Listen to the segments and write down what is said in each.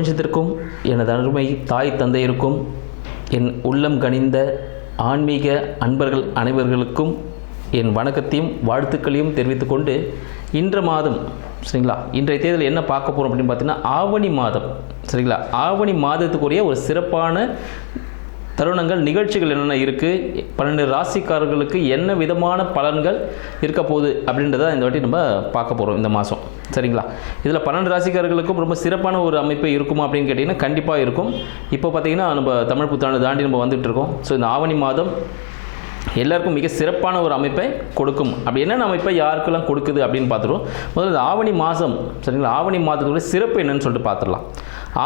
பிரபஞ்சத்திற்கும் எனது அருமை தாய் தந்தையருக்கும் என் உள்ளம் கனிந்த ஆன்மீக அன்பர்கள் அனைவர்களுக்கும் என் வணக்கத்தையும் வாழ்த்துக்களையும் தெரிவித்துக்கொண்டு இன்று மாதம் சரிங்களா, இன்றைய தேதியில் என்ன பார்க்க போகிறோம் அப்படின்னு பார்த்தீங்கன்னா ஆவணி மாதம் சரிங்களா. ஆவணி மாதத்துக்குரிய ஒரு சிறப்பான தருணங்கள் நிகழ்ச்சிகள் என்னென்ன இருக்குது, 12 ராசிக்காரர்களுக்கு என்ன விதமான பலன்கள் இருக்க போகுது அப்படின்றத இந்த வாட்டி நம்ம பார்க்க போகிறோம் இந்த மாதம் சரிங்களா. இதில் 12 ராசிக்காரர்களுக்கும் ரொம்ப சிறப்பான ஒரு அமைப்பு இருக்குமா அப்படின்னு கேட்டிங்கன்னா கண்டிப்பாக இருக்கும். இப்போ பார்த்திங்கன்னா நம்ம தமிழ் புத்தாண்டு தாண்டி நம்ம வந்துட்டுருக்கோம். ஸோ இந்த ஆவணி மாதம் எல்லாருக்கும் மிக சிறப்பான ஒரு அமைப்பை கொடுக்கும். அப்படி என்னென்ன அமைப்பை யாருக்கெல்லாம் கொடுக்குது அப்படின்னு பார்த்துருவோம். முதல்ல இந்த ஆவணி மாதம் சரிங்களா, ஆவணி மாதத்தோட சிறப்பு என்னன்னு சொல்லிட்டு பார்த்துடலாம்.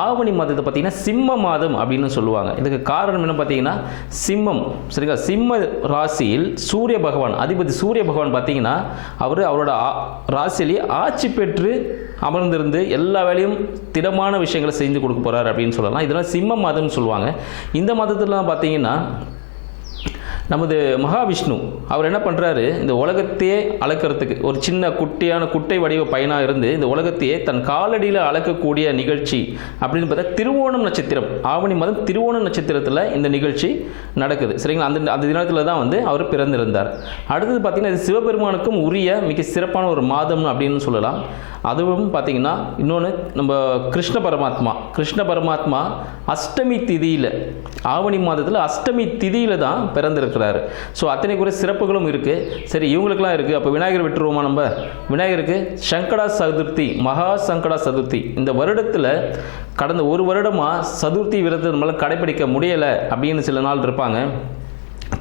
ஆவணி மாதத்தை பார்த்திங்கன்னா சிம்ம மாதம் அப்படின்னு சொல்லுவாங்க. இதுக்கு காரணம் என்ன பார்த்தீங்கன்னா, சிம்மம் சரிங்களா, சிம்ம ராசியில் சூரிய பகவான், அதிபதி சூரிய பகவான் பார்த்தீங்கன்னா அவரோட ராசியிலேயே ஆட்சி பெற்று அமர்ந்திருந்து எல்லா வேலையும் திடமான விஷயங்களை செஞ்சு கொடுக்க போகிறார் அப்படின்னு சொல்லலாம். இதெல்லாம் சிம்ம மாதம்னு சொல்லுவாங்க. இந்த மாதத்துலாம் பார்த்தீங்கன்னா நமது மகாவிஷ்ணு அவர் என்ன பண்ணுறாரு, இந்த உலகத்தையே அளக்கிறதுக்கு ஒரு சின்ன குட்டியான குட்டை வடிவ பையனாக இருந்து இந்த உலகத்தையே தன் காலடியில் அளக்கக்கூடிய நிகழ்ச்சி அப்படின்னு பார்த்தா திருவோணம் நட்சத்திரம், ஆவணி மாதம் திருவோணம் நட்சத்திரத்தில் இந்த நிகழ்ச்சி நடக்குது சரிங்களா. அந்த தினத்தில் தான் அவர் பிறந்திருந்தார். அடுத்தது பார்த்திங்கன்னா இது சிவபெருமானுக்கும் உரிய மிக சிறப்பான ஒரு மாதம் அப்படின்னு சொல்லலாம். அதுவும் பார்த்திங்கன்னா இன்னொன்று நம்ம கிருஷ்ண பரமாத்மா அஷ்டமி திதியில், ஆவணி மாதத்தில் அஷ்டமி திதியில் தான் பிறந்திருக்கிறாரு. ஸோ அத்தனை கூட சிறப்புகளும் இருக்குது. சரி, இவங்களுக்கெல்லாம் இருக்குது. அப்போ விநாயகர் விட்டுருவோமா? நம்ம விநாயகருக்கு சங்கடா சதுர்த்தி, மகா சங்கடா சதுர்த்தி, இந்த வருடத்தில் கடந்த ஒரு வருடமாக சதுர்த்தி விரதத்தை நம்மளால் கடைபிடிக்க முடியலை அப்படின்னு சில நாள் இருப்பாங்க,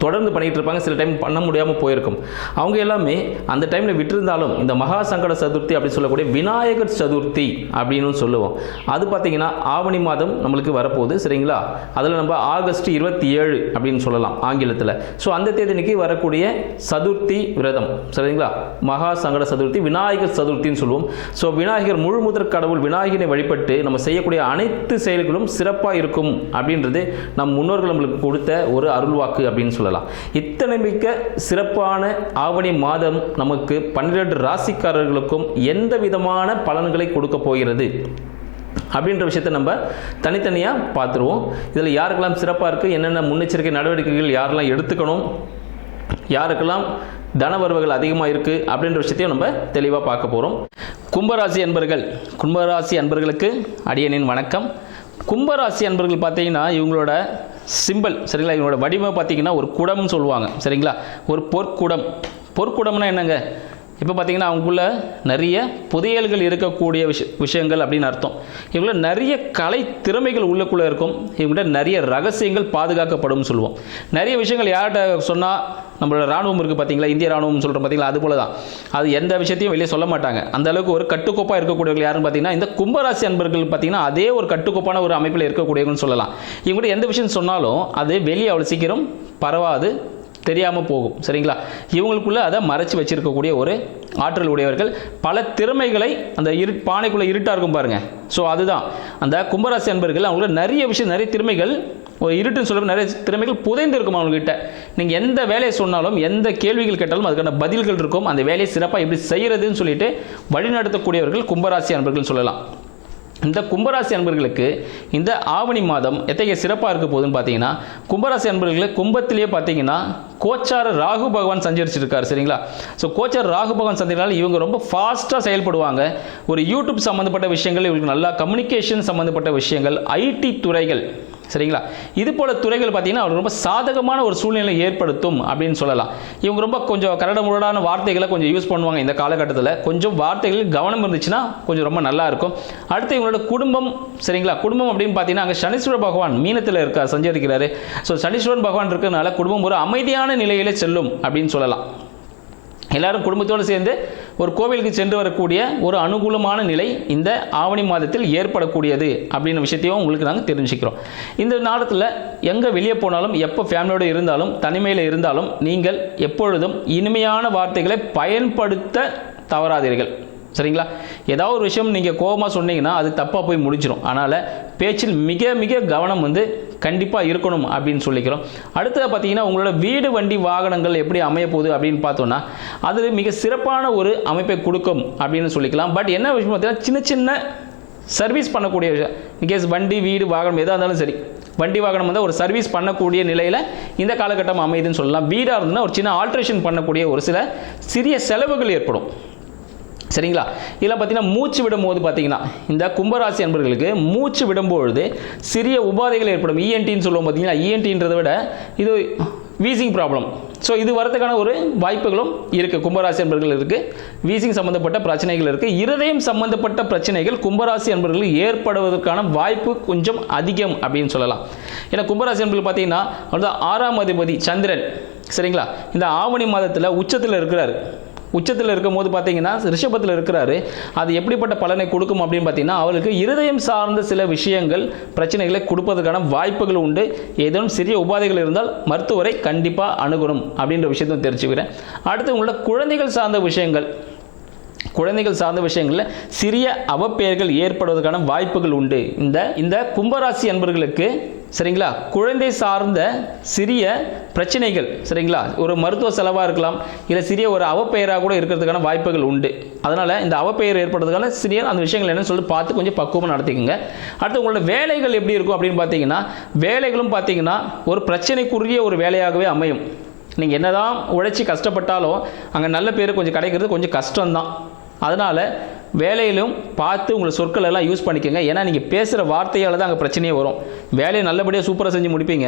தொடர்ந்து பண்ணிகிட்டு இருப்பாங்க. சில டைம் பண்ண முடியாமல் போயிருக்கும். அவங்க எல்லாமே அந்த டைமில் விட்டிருந்தாலும் இந்த மகா சங்கட சதுர்த்தி அப்படின்னு சொல்லக்கூடிய விநாயகர் சதுர்த்தி அப்படின்னு சொல்லுவோம். அது பார்த்திங்கன்னா ஆவணி மாதம் நம்மளுக்கு வரப்போகுது சரிங்களா. அதில் நம்ம ஆகஸ்ட் 27 அப்படின்னு சொல்லலாம் ஆங்கிலத்தில். ஸோ அந்த தேதிக்கு வரக்கூடிய சதுர்த்தி விரதம் சரிங்களா, மகா சங்கட சதுர்த்தி, விநாயகர் சதுர்த்தின்னு சொல்லுவோம். ஸோ விநாயகர் முழு முதற் கடவுள் விநாயகனை வழிபட்டு நம்ம செய்யக்கூடிய அனைத்து செயல்களும் சிறப்பாக இருக்கும் அப்படின்றது நம் முன்னோர்கள் நம்மளுக்கு கொடுத்த ஒரு அருள்வாக்கு அப்படின்னு சொல்லலாம். இத்தனை மிக்க சிறப்பான ஆவணி மாதம் நமக்கு 12 ராசிக்காரர்களுக்கும் எந்த விதமான பலன்களை கொடுக்க போகிறது அப்படின்ற விஷயத்தை நம்ம தனித்தனியாக பார்த்துருவோம். இதில் யாருக்கெல்லாம் சிறப்பாக இருக்குது, என்னென்ன முன்னெச்சரிக்கை நடவடிக்கைகள் யாரெல்லாம் எடுத்துக்கணும், யாருக்கெல்லாம் தனவரவுகள் அதிகமாக இருக்குது அப்படின்ற விஷயத்தையும் நம்ம தெளிவாக பார்க்க போகிறோம். கும்பராசி அன்பர்களுக்கு அடியனின் வணக்கம். கும்பராசி அன்பர்கள் பார்த்தீங்கன்னா இவங்களோட சிம்பிள் சரிங்களா, இவங்களோட வடிவம் பார்த்தீங்கன்னா ஒரு குடம்னு சொல்லுவாங்க சரிங்களா, ஒரு பொற்குடம்னா என்னங்க, இப்போ பார்த்தீங்கன்னா அவங்களுக்குள்ள நிறைய புதையல்கள் இருக்கக்கூடிய விஷயங்கள் அப்படின்னு அர்த்தம். இவங்கள நிறைய கலை திறமைகள் உள்ளுக்குள்ளே இருக்கும். இவங்கள்ட்ட நிறைய ரகசியங்கள் பாதுகாக்கப்படும் சொல்லுவோம். நிறைய விஷயங்கள் யார்கிட்ட சொன்னால், நம்மளோட ராணுவம் இருக்குது பார்த்தீங்களா, இந்திய ராணுவம் சொல்கிறோம் பார்த்தீங்களா, அது போல தான். அது எந்த விஷயத்தையும் வெளியே சொல்ல மாட்டாங்க. அந்த அளவுக்கு ஒரு கட்டுக்கோப்பாக இருக்கக்கூடியவர்கள் யாருன்னு பார்த்தீங்கன்னா இந்த கும்பராசி அன்பர்கள் பார்த்தீங்கன்னா அதே ஒரு கட்டுக்கோப்பான ஒரு அமைப்பில் இருக்கக்கூடியவங்கன்னு சொல்லலாம். இவங்கள்ட்ட எந்த விஷயம் சொன்னாலும் அது வெளியே அவ்வளோ சீக்கிரம் பரவாது, தெரியாமல் போகும் சரிங்களா. இவங்களுக்குள்ள அதை மறைச்சி வச்சிருக்கக்கூடிய ஒரு ஆற்றல் உடையவர்கள். பல திறமைகளை அந்த பானைக்குள்ளே இருட்டாக இருக்கும் பாருங்க. ஸோ அதுதான் அந்த கும்பராசி அன்பர்கள். அவங்களுக்கு நிறைய திறமைகள், ஒரு இருட்டுன்னு சொல்ல நிறைய திறமைகள் புதைந்து இருக்கும் அவங்ககிட்ட. நீங்கள் எந்த வேலையை சொன்னாலும், எந்த கேள்விகள் கேட்டாலும் அதுக்கான பதில்கள் இருக்கும். அந்த வேலையை சிறப்பாக எப்படி செய்கிறதுன்னு சொல்லிட்டு வழிநடத்தக்கூடியவர்கள் கும்பராசி அன்பர்கள் சொல்லலாம். இந்த கும்பராசி அன்பர்களுக்கு இந்த ஆவணி மாதம் எத்தகைய சிறப்பாக இருக்க போகுதுன்னு பார்த்தீங்கன்னா, கும்பராசி அன்பர்களுக்கு கும்பத்திலேயே பார்த்தீங்கன்னா கோச்சார ராகு பகவான் சஞ்சரிச்சிருக்காரு சரிங்களா. ஸோ கோச்சார ராகு பகவான் சந்திரனால இவங்க ரொம்ப ஃபாஸ்ட்டாக செயல்படுவாங்க. ஒரு யூடியூப் சம்மந்தப்பட்ட விஷயங்கள், இவங்களுக்கு நல்லா கம்யூனிகேஷன் சம்மந்தப்பட்ட விஷயங்கள், ஐடி துறைகள் சரிங்களா, இது போல துறைகள் பார்த்தீங்கன்னா அவர் ரொம்ப சாதகமான ஒரு சூழ்நிலை ஏற்படுத்தும் அப்படின்னு சொல்லலாம். இவங்க ரொம்ப கொஞ்சம் கரடுமுரடான வார்த்தைகளை கொஞ்சம் யூஸ் பண்ணுவாங்க. இந்த காலகட்டத்தில் கொஞ்சம் வார்த்தைகளில் கவனம் இருந்துச்சுன்னா கொஞ்சம் ரொம்ப நல்லா இருக்கும். அடுத்து இவங்களோட குடும்பம் சரிங்களா. குடும்பம் அப்படின்னு பார்த்தீங்கன்னா அங்கே சனீஸ்வர பகவான் மீனத்தில் இருக்கார், சஞ்சரிக்கிறாரு. ஸோ சனீஸ்வரன் பகவான் இருக்கிறதுனால குடும்பம் ஒரு அமைதியான நிலையிலே செல்லும் அப்படின்னு சொல்லலாம். எல்லாரும் குடும்பத்தோடு சேர்ந்து ஒரு கோவிலுக்கு சென்று வரக்கூடிய ஒரு அனுகூலமான நிலை இந்த ஆவணி மாதத்தில் ஏற்படக்கூடியது அப்படின்னு விஷயத்தையும் உங்களுக்கு நாங்கள் தெரிஞ்சுக்கிறோம். இந்த நேரத்தில் எங்கே வெளியே போனாலும், எப்போ ஃபேமிலியோடு இருந்தாலும், தனிமையில் இருந்தாலும் நீங்கள் எப்பொழுதும் இனிமையான வார்த்தைகளை பயன்படுத்த தவறாதீர்கள் சரிங்களா. ஏதாவது ஒரு விஷயம் நீங்கள் கோபமாக சொன்னீங்கன்னா அது தப்பாக போய் முடிச்சிடும். அதனால் பேச்சில் மிக மிக கவனம் கண்டிப்பாக இருக்கணும் அப்படின்னு சொல்லிக்கிறோம். அடுத்தது பார்த்தீங்கன்னா உங்களோட வீடு வண்டி வாகனங்கள் எப்படி அமைய போகுது அப்படின்னு பார்த்தோன்னா அது மிக சிறப்பான ஒரு அமைப்பை கொடுக்கும் அப்படின்னு சொல்லிக்கலாம். பட் என்ன விஷயம் பார்த்தீங்கன்னா சின்ன சின்ன சர்வீஸ் பண்ணக்கூடிய விஷயம். இன்கேஸ் வண்டி வீடு வாகனம் எதாக இருந்தாலும் சரி, வண்டி வாகனம் வந்து ஒரு சர்வீஸ் பண்ணக்கூடிய நிலையில் இந்த காலகட்டம் அமையுதுன்னு சொல்லலாம். வீடாக இருந்ததுன்னா ஒரு சின்ன ஆல்ட்ரேஷன் பண்ணக்கூடிய ஒரு சில சிறிய செலவுகள் ஏற்படும். சரிங்களா? இதில் பார்த்தீங்கன்னா மூச்சு விடும்போது பார்த்தீங்கன்னா இந்த கும்பராசி அன்பர்களுக்கு மூச்சு விடும்பொழுது சிறிய உபாதைகள் ஏற்படும். இஎன்டின்னு சொல்லுவோம் பார்த்தீங்கன்னா, இஎன்டின்றதை விட இது வீசிங் ப்ராப்ளம். ஸோ இது வரதுக்கான ஒரு வாய்ப்புகளும் இருக்குது. கும்பராசி அன்பர்கள் இருக்குது, வீசிங் சம்மந்தப்பட்ட பிரச்சனைகள் இருக்குது. இருதயம் சம்மந்தப்பட்ட பிரச்சனைகள் கும்பராசி அன்பர்கள் ஏற்படுவதற்கான வாய்ப்பு கொஞ்சம் அதிகம் அப்படின்னு சொல்லலாம். ஏன்னா கும்பராசி அன்பர்கள் பார்த்தீங்கன்னா அவரோட 6ஆம் அதிபதி சந்திரன், சரிங்களா, இந்த ஆவணி மாதத்தில் உச்சத்தில் இருக்கிறார். உச்சத்தில் இருக்கும் போது பார்த்தீங்கன்னா ரிஷபத்தில் இருக்கிறாரு. அது எப்படிப்பட்ட பலனை கொடுக்கும் அப்படின்னு பார்த்தீங்கன்னா அவருக்கு இருதயம் சார்ந்த சில விஷயங்கள் பிரச்சனைகளை கொடுப்பதற்கான வாய்ப்புகள் உண்டு. ஏதேனும் சிறிய உபாதைகள் இருந்தால் மருத்துவரை கண்டிப்பாக அணுகணும் அப்படின்ற விஷயத்தை தெரிஞ்சுக்கிறேன். அடுத்து உங்களோட குழந்தைகள் சார்ந்த விஷயங்கள், குழந்தைகள் சார்ந்த விஷயங்களில் சிறிய அவப்பெயர்கள் ஏற்படுவதற்கான வாய்ப்புகள் உண்டு. இந்த கும்பராசி அன்பர்களுக்கு சரிங்களா, குழந்தை சார்ந்த சிறிய பிரச்சனைகள், சரிங்களா, ஒரு மருத்துவ செலவாக இருக்கலாம், இல்லை சிறிய ஒரு அவப்பெயராக கூட இருக்கிறதுக்கான வாய்ப்புகள் உண்டு. அதனால் இந்த அவப்பெயர் ஏற்படுறதுக்கான சிறிய அந்த விஷயங்கள் என்னன்னு சொல்லிட்டு பார்த்து கொஞ்சம் பக்குவமாக நடத்திக்கோங்க. அடுத்து உங்களோட வேலைகள் எப்படி இருக்கும் அப்படின்னு பார்த்தீங்கன்னா வேலைகளும் பார்த்தீங்கன்னா ஒரு பிரச்சனைக்குரிய ஒரு வேலையாகவே அமையும். நீங்கள் என்னதான் உழைச்சி கஷ்டப்பட்டாலும் அங்கே நல்ல பேர் கொஞ்சம் கிடைக்கிறது கொஞ்சம் கஷ்டம்தான். அதனால் வேலையிலும் பார்த்து உங்களை சொற்கள் எல்லாம் யூஸ் பண்ணிக்கோங்க. ஏன்னா நீங்கள் பேசுகிற வார்த்தையால் தான் அங்கே பிரச்சனையே வரும். வேலையை நல்லபடியாக சூப்பராக செஞ்சு முடிப்பீங்க.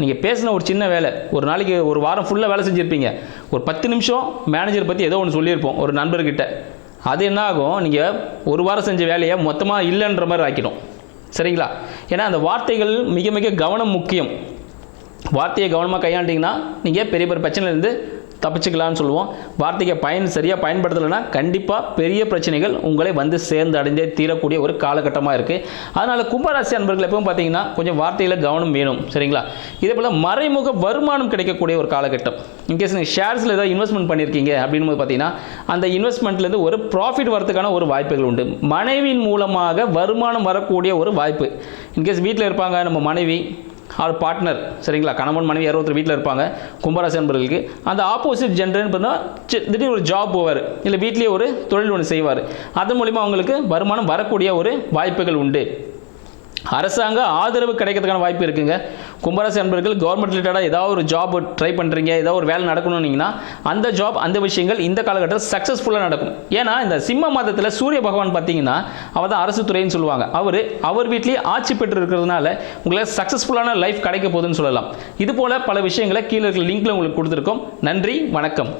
நீங்கள் பேசின ஒரு சின்ன வேலை, ஒரு நாளைக்கு ஒரு வாரம் ஃபுல்லாக வேலை செஞ்சுருப்பீங்க, ஒரு 10 நிமிஷம் மேனேஜர் பற்றி ஏதோ ஒன்று சொல்லியிருப்போம் ஒரு நண்பர்கிட்ட. அது என்ன ஆகும், நீங்கள் ஒரு வாரம் செஞ்ச வேலையை மொத்தமாக இல்லைன்ற மாதிரி ஆக்கிடும். சரிங்களா? ஏன்னா அந்த வார்த்தைகள் மிக மிக கவனம் முக்கியம். வார்த்தையை கவனமாக கையாண்டிங்கன்னா நீங்கள் பெரிய பெரிய பிரச்சனையிலேருந்து தப்பிச்சுக்கலான்னு சொல்லுவோம். வார்த்தையை சரியாக பயன்படுத்தலைன்னா கண்டிப்பாக பெரிய பிரச்சனைகள் உங்களை வந்து சேர்ந்து அடைஞ்சே தீரக்கூடிய ஒரு காலகட்டமாக இருக்குது. அதனால் கும்பராசி அன்பர்கள் எப்பவும் பார்த்தீங்கன்னா கொஞ்சம் வார்த்தையில் கவனம் வேணும். சரிங்களா? இதே போல் மறைமுக வருமானம் கிடைக்கக்கூடிய ஒரு காலகட்டம். இன்கேஸ் நீங்கள் ஷேர்ஸில் ஏதாவது இன்வெஸ்ட்மெண்ட் பண்ணியிருக்கீங்க அப்படின்னு போது பார்த்தீங்கன்னா அந்த இன்வெஸ்ட்மெண்ட்லேருந்து ஒரு ப்ராஃபிட் வரதுக்கான ஒரு வாய்ப்புகள் உண்டு. மனைவியின் மூலமாக வருமானம் வரக்கூடிய ஒரு வாய்ப்பு. இன்கேஸ் வீட்டில் இருப்பாங்க நம்ம மனைவி ஆர் பார்ட்னர், சரிங்களா, கணவன் மனைவி 60 வீட்டில் இருப்பாங்க கும்பராசி அன்பர்களுக்கு. அந்த ஆப்போசிட் ஜெண்டர்னு பார்த்தீங்கன்னா திடீர்னு ஒரு ஜாப் போவார், இல்லை வீட்லேயே ஒரு தொழில் ஒன்று செய்வார். அதன் மூலிமா அவங்களுக்கு வருமானம் வரக்கூடிய ஒரு வாய்ப்புகள் உண்டு. அரசாங்க ஆதரவு கிடைக்கிறதுக்கான வாய்ப்பு இருக்குங்க. கும்பராசி அன்பர்கள் கவர்மெண்ட் ரிலேட்டடாக ஏதாவது ஒரு ஜாப் ட்ரை பண்ணுறீங்க, ஏதாவது ஒரு வேலை நடக்கணும்னீங்கன்னா அந்த ஜாப் அந்த விஷயங்கள் இந்த காலகட்டத்தில் சக்ஸஸ்ஃபுல்லாக நடக்கும். ஏன்னா இந்த சிம்ம மாதத்தில் சூரிய பகவான் பார்த்தீங்கன்னா அவர் தான் அரசு துறைன்னு சொல்லுவாங்க. அவர் வீட்லேயே ஆட்சி பெற்று இருக்கிறதுனால உங்களுக்கு சக்ஸஸ்ஃபுல்லான லைஃப் கிடைக்க போகுதுன்னு சொல்லலாம். இது போல் பல விஷயங்களை கீழே இருக்கிற லிங்க்ல உங்களுக்கு கொடுத்துருக்கோம். நன்றி, வணக்கம்.